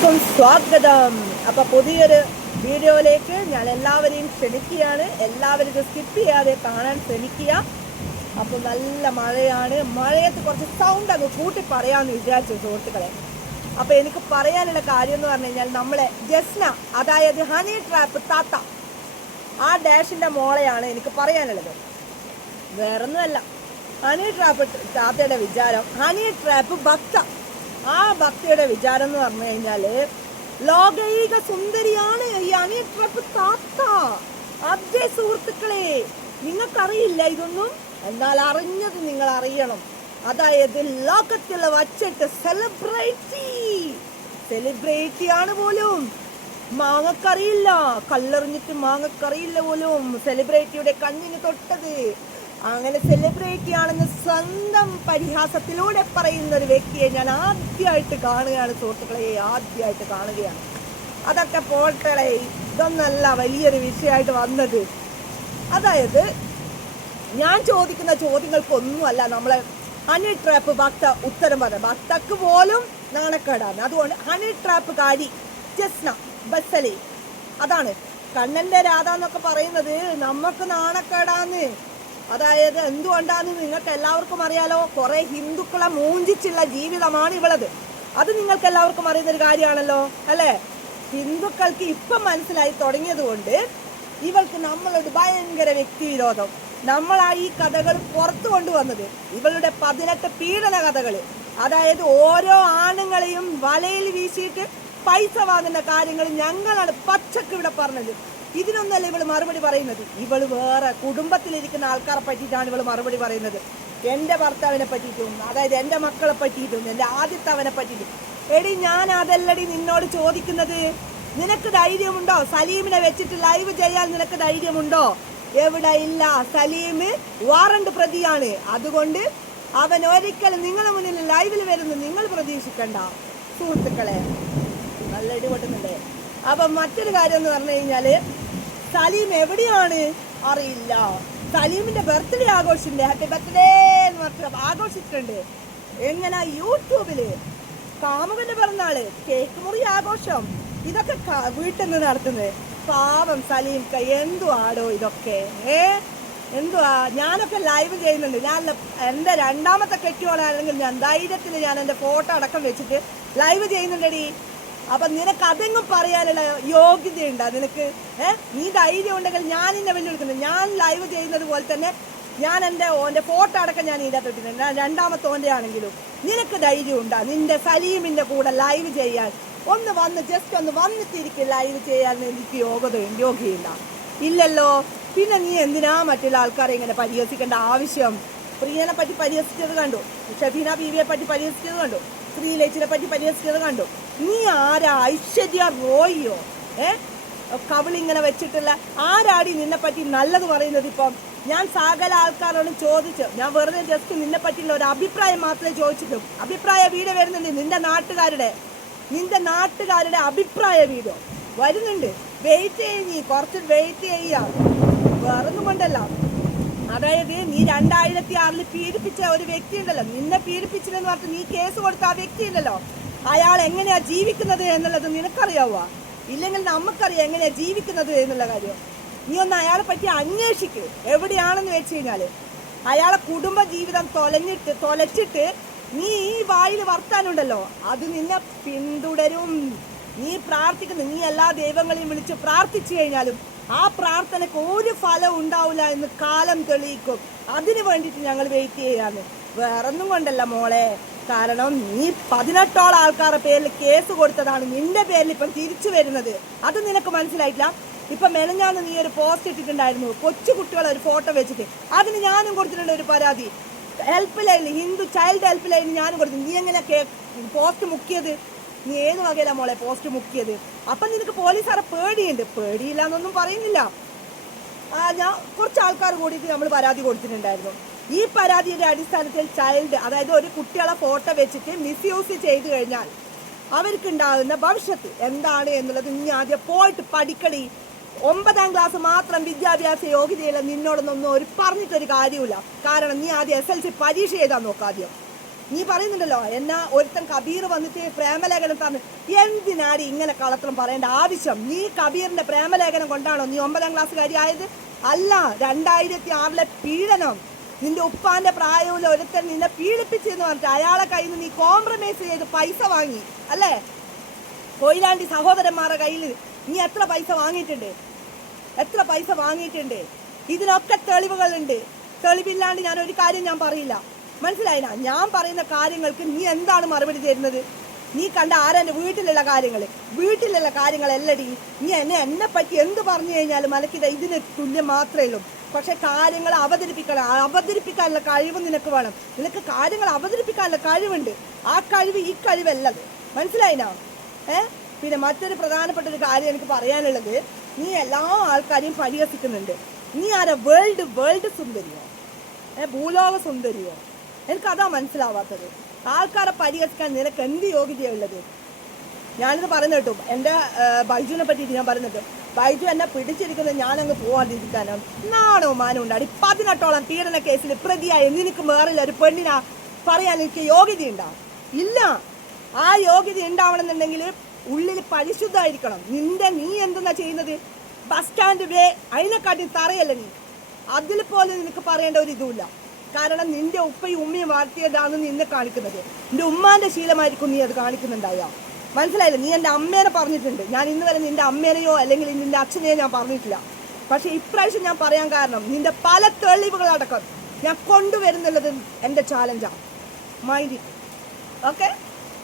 എല്ലാവർക്കും സ്വാഗതം. അപ്പോൾ പുതിയൊരു വീഡിയോയിലേക്ക് ഞാൻ എല്ലാവരെയും ക്ഷണിക്കുകയാണ്. എല്ലാവരും ഇത് സ്കിപ്പ് ചെയ്യാതെ കാണാൻ ശ്രമിക്കുക. അപ്പോൾ നല്ല മഴയാണ്. മഴയത്ത് കുറച്ച് സൗണ്ട് അങ്ങ് കൂട്ടി പറയാമെന്ന് വിചാരിച്ചു സുഹൃത്തുക്കളെ. അപ്പോൾ എനിക്ക് പറയാനുള്ള കാര്യം എന്ന് പറഞ്ഞു കഴിഞ്ഞാൽ നമ്മളെ ജസ്ന, അതായത് ഹണി ട്രാപ്പ് താത്ത, ആ ഡാഷിൻ്റെ മോളെയാണ് എനിക്ക് പറയാനുള്ളത്. വേറൊന്നുമല്ല, ഹണി ട്രാപ്പ് താത്തയുടെ വിചാരം ഹണി ട്രാപ്പ് ഭക്ത. ആ ഭക്തിയുടെ വിചാരം എന്ന് പറഞ്ഞു കഴിഞ്ഞാല് ലോകൈക സുന്ദരിയാണ് ഈ ഹണി ട്രാപ്പ് താത്ത. അതേ സുഹൃത്തുക്കളെ, നിങ്ങൾക്കറിയില്ല ഇതൊന്നും, എന്നാൽ അറിഞ്ഞത് നിങ്ങൾ അറിയണം. അതായത് ലോകത്തിൽ വച്ചിട്ട് സെലിബ്രിറ്റി ആണ് പോലും. മാങ്ങക്കറിയില്ല, കല്ലെറിഞ്ഞിട്ട് മാങ്ങക്കറിയില്ല പോലും സെലിബ്രിറ്റിയുടെ കണ്ണിന് തൊട്ടത്. അങ്ങനെ സെലിബ്രിറ്റി ആണെന്ന് സ്വന്തം പരിഹാസത്തിലൂടെ പറയുന്ന ഒരു വ്യക്തിയെ ഞാൻ ആദ്യമായിട്ട് കാണുകയാണ് സുഹൃത്തുക്കളെ, ആദ്യമായിട്ട് കാണുകയാണ്. അതൊക്കെ പോട്ടെ, ഇതൊന്നല്ല വലിയൊരു വിഷയമായിട്ട് വന്നത്. അതായത് ഞാൻ ചോദിക്കുന്ന ചോദ്യങ്ങൾക്കൊന്നുമല്ല നമ്മളെ ഹണി ട്രാപ്പ് ഭക്ത ഉത്തരം പറയാം. ഭക്തക്ക് പോലും നാണക്കേടാണ്. അതുകൊണ്ട് ഹണി ട്രാപ്പ് കാരി ജസ്ന ബസ്സലി, അതാണ് കണ്ണന്റെ രാധ എന്നൊക്കെ പറയുന്നത് നമുക്ക് നാണക്കേടാന്ന്. അതായത് എന്തുകൊണ്ടാന്ന് നിങ്ങൾക്ക് എല്ലാവർക്കും അറിയാലോ. കുറെ ഹിന്ദുക്കളെ മൂഞ്ചിച്ചുള്ള ജീവിതമാണ് ഇവളത്. അത് നിങ്ങൾക്ക് എല്ലാവർക്കും അറിയുന്നൊരു കാര്യമാണല്ലോ അല്ലേ. ഹിന്ദുക്കൾക്ക് ഇപ്പം മനസ്സിലായി തുടങ്ങിയത് കൊണ്ട് ഇവൾക്ക് നമ്മളോട് ഭയങ്കര വ്യക്തി വിരോധം. നമ്മളാ ഈ കഥകൾ പുറത്തു കൊണ്ടുവന്നത്, ഇവളുടെ 18 പീഡന കഥകൾ. അതായത് ഓരോ ആണുങ്ങളെയും വലയിൽ വീശിയിട്ട് പൈസ വാങ്ങുന്ന കാര്യങ്ങൾ ഞങ്ങളാണ് പച്ചക്ക് ഇവിടെ പറഞ്ഞത്. ഇതിനൊന്നല്ല ഇവള് മറുപടി പറയുന്നത്. ഇവള് വേറെ കുടുംബത്തിലിരിക്കുന്ന ആൾക്കാരെ പറ്റിയിട്ടാണ് ഇവള് മറുപടി പറയുന്നത്. എൻ്റെ ഭർത്താവിനെ പറ്റിയിട്ടും, അതായത് എൻ്റെ മക്കളെ പറ്റിയിട്ടും, എൻ്റെ ആദ്യത്തെ അവനെ പറ്റിയിട്ടും. എടി, ഞാൻ അതല്ലടി നിന്നോട് ചോദിക്കുന്നത്. നിനക്ക് ധൈര്യമുണ്ടോ സലീമിനെ വെച്ചിട്ട് ലൈവ് ചെയ്യാൻ? നിനക്ക് ധൈര്യമുണ്ടോ? എവിടെ ഇല്ല. സലീം വാറണ്ട് പ്രതിയാണ്. അതുകൊണ്ട് അവൻ ഒരിക്കലും നിങ്ങളുടെ മുന്നിൽ ലൈവിൽ വരുന്നു നിങ്ങൾ പ്രതീക്ഷിക്കണ്ട സുഹൃത്തുക്കളെ. നല്ല ഇടിപൊട്ടുന്നുണ്ട്. അപ്പം മറ്റൊരു കാര്യം എന്ന് പറഞ്ഞു കഴിഞ്ഞാല് സലീം എവിടെയാണ് അറിയില്ല. സലീമിന്റെ ബർത്ത്ഡേ ആഘോഷിച്ചിട്ടുണ്ട്, ഹാപ്പി ബർത്ത്ഡേ എന്ന് പറഞ്ഞിട്ട് ആഘോഷിച്ചിട്ടുണ്ട്. എങ്ങനെ? യൂട്യൂബില്. കാമുകന്റെ പിറന്നാള്, കേക്ക് മുറി ആഘോഷം, ഇതൊക്കെ വീട്ടിൽ നിന്ന് നടത്തുന്നത്. പാവം സലീം, എന്തുവാടോ ഇതൊക്കെ? എന്തുവാ? ഞാനൊക്കെ ലൈവ് ചെയ്യുന്നുണ്ട്. ഞാൻ എൻ്റെ രണ്ടാമത്തെ കെട്ടിയോളാണെങ്കിൽ ഞാൻ ധൈര്യത്തിൽ ഞാൻ എൻ്റെ ഫോട്ടോ അടക്കം വെച്ചിട്ട് ലൈവ് ചെയ്യുന്നുണ്ടടി. അപ്പൊ നിനക്ക് അതെങ്ങും പറയാനുള്ള യോഗ്യതയുണ്ടോ നിനക്ക്? നീ ധൈര്യം ഉണ്ടെങ്കിൽ ഞാൻ എന്നെ വെല്ലുവിളിക്കുന്നത്. ഞാൻ ലൈവ് ചെയ്യുന്നത് പോലെ തന്നെ ഞാൻ എൻ്റെ ഫോട്ടോ അടക്കം ഞാൻ ഇതിനകത്ത് ഇട്ടിട്ടുണ്ട്. രണ്ടാമത്തെ ഓൻ്റെ ആണെങ്കിലും നിനക്ക് ധൈര്യം ഉണ്ടാ നിന്റെ സലീമിന്റെ കൂടെ ലൈവ് ചെയ്യാൻ? ഒന്ന് വന്ന് ജസ്റ്റ് ഒന്ന് വന്നിട്ടിരിക്കും ലൈവ് ചെയ്യാൻ എനിക്ക് യോഗ്യയില്ല. ഇല്ലല്ലോ. പിന്നെ നീ എന്തിനാ മറ്റുള്ള ആൾക്കാരെ ഇങ്ങനെ പരിഹസിക്കേണ്ട ആവശ്യം? പ്രിയനെ പറ്റി പരിഹസിച്ചത് കണ്ടു, ഷഫീന ബീവിയെ പറ്റി പരിഹസിച്ചത് കണ്ടു, ശ്രീലേച്ചിനെ പറ്റി പരിഹസിച്ചത് കണ്ടു. നീ ആരാ? ഐശ്വര്യ റോയിയോ? കവിളിങ്ങനെ വെച്ചിട്ടുള്ള ആരാടി നിന്നെ പറ്റി നല്ലത് പറയുന്നത്? ഇപ്പം ഞാൻ സകല ആൾക്കാരോടും ചോദിച്ചു. ഞാൻ വെറുതെ ജസ്റ്റ് നിന്നെ പറ്റിയുള്ള ഒരു അഭിപ്രായം മാത്രമേ ചോദിച്ചിട്ടുള്ളൂ. അഭിപ്രായ വീഡിയോ വരുന്നുണ്ട്, നിന്റെ നാട്ടുകാരുടെ അഭിപ്രായ വീഡിയോ വരുന്നുണ്ട്. വെയിറ്റ് ചെയ്യ, നീ കുറച്ച് വെയിറ്റ് ചെയ്യാം. വേറൊന്നും കൊണ്ടല്ല. അതായത് നീ 2006 പീഡിപ്പിച്ച ഒരു വ്യക്തി ഉണ്ടല്ലോ, നിന്നെ പീഡിപ്പിച്ചില്ലെന്ന് പറഞ്ഞിട്ട് നീ കേസ് കൊടുത്ത ആ വ്യക്തി ഉണ്ടല്ലോ, അയാൾ എങ്ങനെയാ ജീവിക്കുന്നത് എന്നുള്ളത് നിനക്കറിയാവുക? ഇല്ലെങ്കിൽ നമുക്കറിയാം എങ്ങനെയാ ജീവിക്കുന്നത് എന്നുള്ള കാര്യം. നീ ഒന്ന് അയാളെ പറ്റി അന്വേഷിക്ക്. എവിടെയാണെന്ന് വെച്ച് കഴിഞ്ഞാൽ അയാളെ കുടുംബ ജീവിതം തൊലച്ചിട്ട് നീ ഈ വായിൽ വർത്താനുണ്ടല്ലോ, അത് നിന്നെ പിന്തുടരും. നീ പ്രാർത്ഥിക്കുന്നു, നീ എല്ലാ ദൈവങ്ങളെയും വിളിച്ച് പ്രാർത്ഥിച്ചു കഴിഞ്ഞാലും ആ പ്രാർത്ഥനയ്ക്ക് ഒരു ഫലം ഉണ്ടാവില്ല എന്ന് കാലം തെളിയിക്കും. അതിന് വേണ്ടിയിട്ട് ഞങ്ങൾ വെയിറ്റ് ചെയ്യാന്ന്. വേറൊന്നും കൊണ്ടല്ല മോളെ. കാരണം നീ 18 ആൾക്കാരുടെ പേരിൽ കേസ് കൊടുത്തതാണ് നിന്റെ പേരിൽ ഇപ്പം തിരിച്ചു വരുന്നത്. അത് നിനക്ക് മനസ്സിലായിട്ടില്ല. ഇപ്പം മെനഞ്ഞാന്ന് നീ ഒരു പോസ്റ്റ് ഇട്ടിട്ടുണ്ടായിരുന്നു, കൊച്ചു കുട്ടികളെ ഒരു ഫോട്ടോ വെച്ചിട്ട്. അതിന് ഞാനും കൊടുത്തിട്ടുണ്ട് ഒരു പരാതി. ഹെൽപ്പ് ലൈനിൽ, ഹിന്ദു ചൈൽഡ് ഹെൽപ്പ് ലൈനിൽ ഞാനും കൊടുത്തു. നീ എങ്ങനെ പോസ്റ്റ് മുക്കിയത്? നീ ഏത് വകയിലാണ് മോളെ പോസ്റ്റ് മുക്കിയത്? അപ്പം നിനക്ക് പോലീസുകാരെ പേടിയുണ്ട്. പേടിയില്ല എന്നൊന്നും പറയുന്നില്ല. ഞാൻ കുറച്ച് ആൾക്കാർ കൂടിയിട്ട് നമ്മൾ പരാതി കൊടുത്തിട്ടുണ്ടായിരുന്നു. ഈ പരാതിയുടെ അടിസ്ഥാനത്തിൽ ചൈൽഡ്, അതായത് ഒരു കുട്ടികളെ ഫോട്ടോ വെച്ചിട്ട് മിസ്യൂസ് ചെയ്തു കഴിഞ്ഞാൽ അവർക്കുണ്ടാകുന്ന ഭവിഷ്യത്ത് എന്താണ് എന്നുള്ളത് നീ ആദ്യം പോയിട്ട് പഠിക്കടി. 9ാം ക്ലാസ് മാത്രം വിദ്യാഭ്യാസ യോഗ്യതയില്ല നിന്നോടൊന്നും പറഞ്ഞിട്ടൊരു കാര്യമില്ല. കാരണം നീ ആദ്യം SLC പരീക്ഷ എഴുതാൻ നോക്കാദ്യം. നീ പറയുന്നുണ്ടല്ലോ എന്നാ ഒരുത്തൻ കബീർ വന്നിട്ട് പ്രേമലേഖനം തന്നു. എന്തിനാടി ഇങ്ങനെ കളത്രം പറയേണ്ട ആവശ്യം? നീ കബീറിന്റെ പ്രേമലേഖനം കൊണ്ടാണോ നീ 9ാം ക്ലാസ്സുകാരി ആയത്? അല്ല, 2006 പീഡനം. നിന്റെ ഉപ്പാന്റെ പ്രായമുള്ള ഒരുത്തൻ നിന്നെ പീഡിപ്പിച്ചെന്ന് പറഞ്ഞിട്ട് അയാളെ കയ്യിൽ നിന്ന് നീ കോംപ്രമൈസ് ചെയ്ത് പൈസ വാങ്ങി അല്ലേ? കൊയിലാണ്ടി സഹോദരന്മാരുടെ കയ്യിൽ നീ എത്ര പൈസ വാങ്ങിയിട്ടുണ്ട്? എത്ര പൈസ വാങ്ങിയിട്ടുണ്ട്? ഇതിനൊക്കെ തെളിവുകളുണ്ട്. തെളിവില്ലാണ്ട് ഞാൻ ഒരു കാര്യം ഞാൻ പറയില്ല. മനസ്സിലായില്ല? ഞാൻ പറയുന്ന കാര്യങ്ങൾക്ക് നീ എന്താണ് മറുപടി തരുന്നത്? നീ കണ്ട ആരെൻ്റെ വീട്ടിലുള്ള കാര്യങ്ങളല്ലടി. നീ എന്നെ പറ്റി എന്ത് പറഞ്ഞു കഴിഞ്ഞാലും മനക്കിത ഇതിന് തുല്യം മാത്രമേ ഉള്ളൂ. പക്ഷെ കാര്യങ്ങൾ അവതരിപ്പിക്കാനുള്ള കഴിവ് നിനക്ക് വേണം. നിനക്ക് കാര്യങ്ങൾ അവതരിപ്പിക്കാനുള്ള കഴിവുണ്ട്. ആ കഴിവ് ഈ കഴിവല്ലത്. മനസ്സിലായിനാ? പിന്നെ മറ്റൊരു പ്രധാനപ്പെട്ട ഒരു കാര്യം എനിക്ക് പറയാനുള്ളത്, നീ എല്ലാ ആൾക്കാരെയും പരിഹസിക്കുന്നുണ്ട്. നീ ആരാ? വേൾഡ് സുന്ദരിയോ? ഭൂലോക സുന്ദരിയോ? എനിക്കതാ മനസ്സിലാവാത്തത്. ആൾക്കാരെ പരിഹസിക്കാൻ നിനക്ക് എന്ത് യോഗ്യതയുള്ളത്? ഞാനിത് പറഞ്ഞു കേട്ടു. എൻ്റെ ബൈജുവിനെ പറ്റിയിട്ട് ഞാൻ പറയുന്നത്, ബൈജു എന്നെ പിടിച്ചിരിക്കുന്നത് ഞാനങ്ങ് പോവാതിരിക്കാനോ? നാണോ മാനോ ഉണ്ടാടി? 18ഓളം പീഡന കേസിൽ പ്രതിയായ നിനക്ക് വേറില്ല ഒരു പെണ്ണിനാ പറയാൻ എനിക്ക് യോഗ്യതയുണ്ടോ? ഇല്ല. ആ യോഗ്യത ഉണ്ടാവണമെന്നുണ്ടെങ്കിൽ ഉള്ളിൽ പരിശുദ്ധമായിരിക്കണം. നീ എന്തെന്നാ ചെയ്യുന്നത്? ബസ് സ്റ്റാൻഡ് വേ അതിനെക്കാട്ടി തറയല്ല നീ. അതിൽ പോലും നിനക്ക് പറയേണ്ട ഒരു ഇതുമില്ല. കാരണം നിന്റെ ഉപ്പയും ഉമ്മയും വളർത്തിയതാണ് നിന്നെ കാണിക്കുന്നത്. നിന്റെ ഉമ്മാന്റെ ശീലമായിരിക്കും നീ അത് കാണിക്കുന്നുണ്ടായ. മനസ്സിലായില്ല? നീ എൻ്റെ അമ്മേനെ പറഞ്ഞിട്ടുണ്ട്. ഞാൻ ഇന്ന് വരെ നിന്റെ അമ്മേനെയോ അല്ലെങ്കിൽ നിന്റെ അച്ഛനെയോ ഞാൻ പറഞ്ഞിട്ടില്ല. പക്ഷെ ഇപ്രാവശ്യം ഞാൻ പറയാൻ കാരണം നിന്റെ പല തെളിവുകളടക്കം ഞാൻ കൊണ്ടുവരുന്നുള്ളത് എൻ്റെ ചാലഞ്ചാണ്. മൈൻഡ്. ഓക്കെ?